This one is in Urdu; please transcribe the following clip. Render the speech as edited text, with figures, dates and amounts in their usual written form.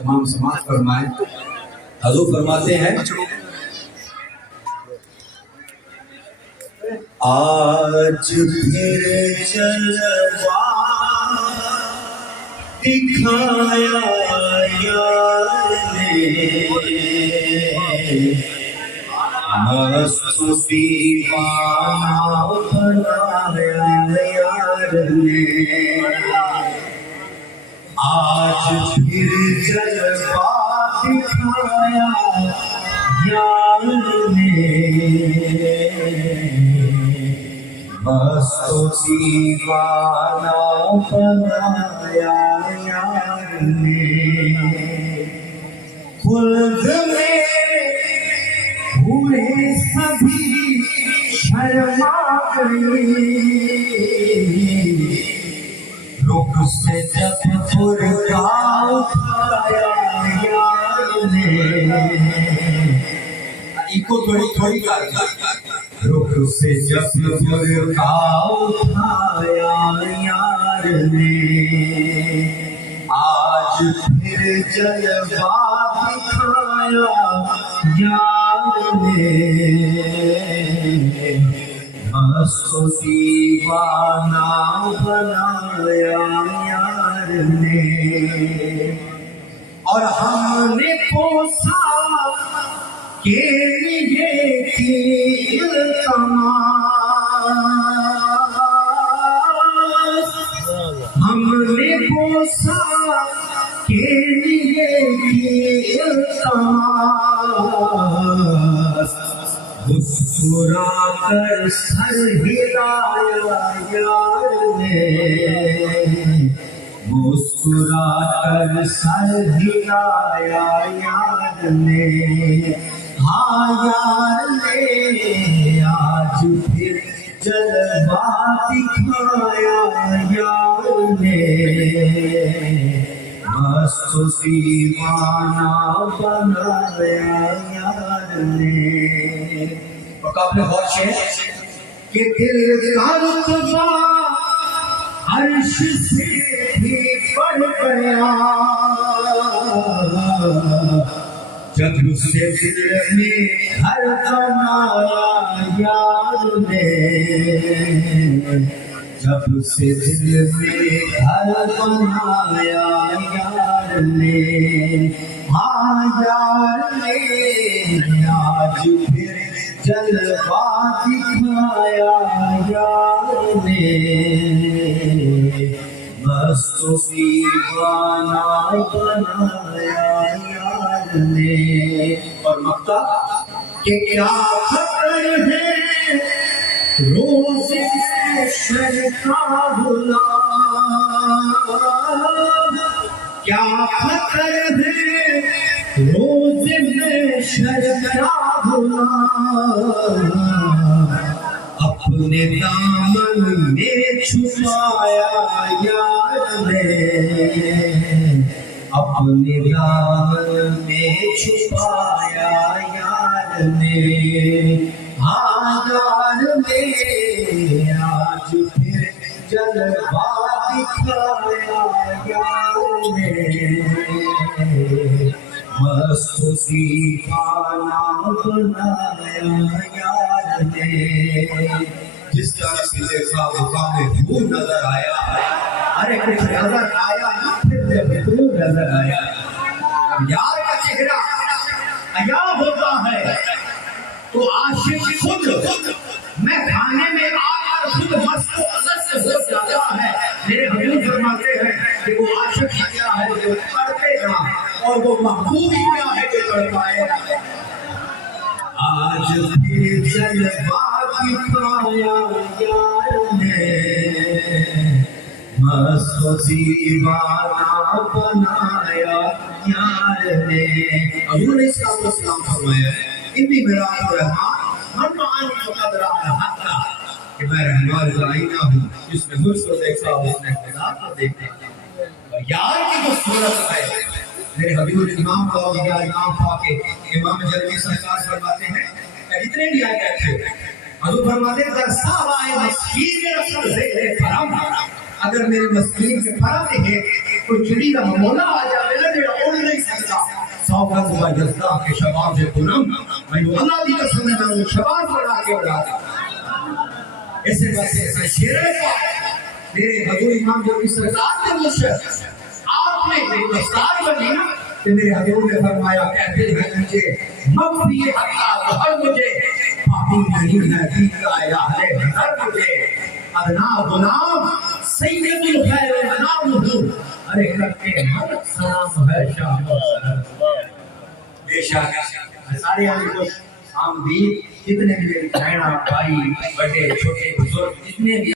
تمام سماعت فرمائیں. حضور فرماتے ہیں آج پھر جلوہ دکھایا یار نے مست دیوانہ بنایا یار نے آج پھر جلوہ دکھایا یار نے مست دیوانہ بنایا یار نے خلد میں ہوئے سبھی شرما گئے رخ سے جب برقع اٹھایا یار نے ایکو تھوڑی رخ سے جب برقع اٹھایا یار نے آج پھر جلوہ دکھایا یار نے مست دیوانہ بنایا یار نے اور ہم نے پوسا کے لیے کی التماس ہم نے پوسا کے لیے کی التماس مسکرا کر سر ہلایا یار نے مسکرا کر سر ہلایا یار نے ہاں یار نے آج پھر جلوہ دکھایا یار نے مست دیوانہ بنایا یار نے اور قابل غور ہے کہ دل کا رتبہ عرش سے بھی بڑھ گیا جب اسے دل میں گھر بنایا یار نے جب اسے دل میں گھر بنایا یار نے ہاں یار نے آج پھر جلوہ دکھایا یار نے مست دیوانہ بنایا یار نے اور مقطع کہ کیا خطر ہے روز محشر کا غلام کیا خطر ہے روز محشر کا غلام اپنے دامن میں چھپایا یار نے اپنے دامن میں چھپایا یار نے ہاں یار نے آج پھر جلوہ دکھایا یار نے مست دیوانہ بنایا یار نے جس طرح سے دیکھا مقام دور نظر آیا ارے کچھ نظر آیا پھر جب دور نظر آیا یار کا چہرہ عیاں ہوتا ہے تو عاشق خود میں کھانے میں آ کر خود مست و عزت سے ہو جاتا ہے میرے حضور فرماتے ہیں کہ وہ عاشق کیا ہے جو کرتے گا اور وہ محبوب کیا ہے جو تڑپائے گا آج پھر جلوہ دکھایا یار نے مست دیوانہ بنایا یار نے حضور نے اسلام فرمایا ہے انی میرا رحمان من معانی فقد رہا حقا کہ میں رحمان آئینہ ہوں جس نے مجھ کو دیکھا اس نے اختلاف کو دیکھا اور یار کی جو صورت ہے میرے حبیب الامام کا امام پاک امام جلوی سرکار فرماتے ہیں کہ اتنے بھی آئے گئے تھے حضور فرماتے ہیں در سارائے مسکین رسل زیر فرام اگر میرے مسکین کے فرام ہے کوئی چڑی کا مولا آ جائے گا جو اڑ نہیں سکتا حافظ و جزا کے شباب سے پونم میں اللہ دی قسم ہے میں شباب بڑھا کے اڑا دیا ایسے واسطے شیر کا میرے حضور امام جو اس رکعت کے مرشد آپ نے ایک دستار بنی کہ میرے حضور نے فرمایا کہتے ہیں مجھے مغفی حقا ہر مجھے پاپی نہیں ہے دیکھا یا ہے ہر مجھے ادنا غلام سید الخیر انام حضور ارے کرتے ہر سلام ہے شاہ بے شک سارے آنے کو آمدید جتنے بھی میری بہنہ بھائی بڑے چھوٹے بزرگ جتنے بھی